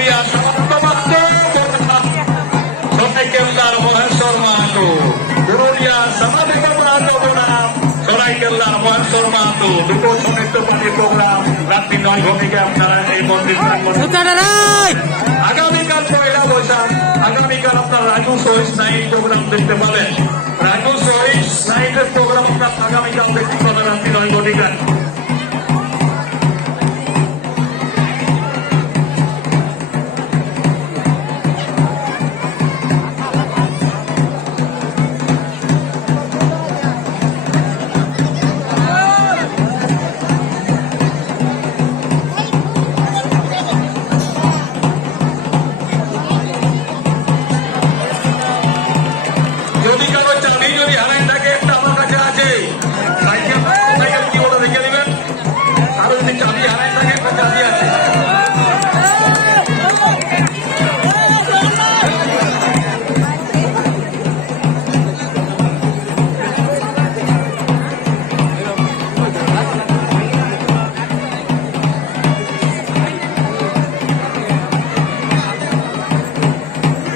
পুরুলিয়া সমাপ্তমাত্র সরাইকেল্লার মহেশ্বর মাহাতো, পুরুলিয়া সামাজিক অপরাধ বনাম সরাইকেল্লার মহেশ্বর মাহাতো, দুটো সমৃদ্ধ পার্টি প্রোগ্রাম রাত্রি 9 ঘটিকায় আপনারা এই মন্দির আগামীকাল 1 বৈশাখ, আগামীকাল আপনার রাজু সহিস নাইট প্রোগ্রাম দেখতে পাবেন। রাজু সহিস নাইটের প্রোগ্রাম আপনার আগামীকাল দেখতে পাবেন রাত্রি 9 ঘটিকায়। যদি কারো চাবি যদি হারাই থাকে, একটা আমার কাছে আছে, সাইকেল কি বলে রেখে দিবেন। কারো যদি চাবি হারাই থাকে, একটা চাবি আছে।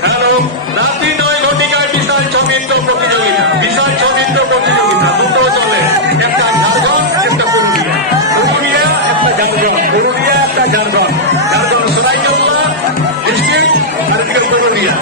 হ্যালো, রাত্রি 9 ঘটিকায় বিশাল ছবিত্র প্রতিযোগিতা, বিশাল ছবিত্র প্রতিযোগিতা দুটো চলে, একটা ঝাড়খণ্ড, একটা পুরুলিয়া, পুরুলিয়া একটা ঝাড়খণ্ড, পুরুলিয়া একটা ঝাড়খণ্ড, ঝাড়খণ্ড সরাইকেল্লা ডিস্ট্রিক্ট আর এদিকে পুরুলিয়া।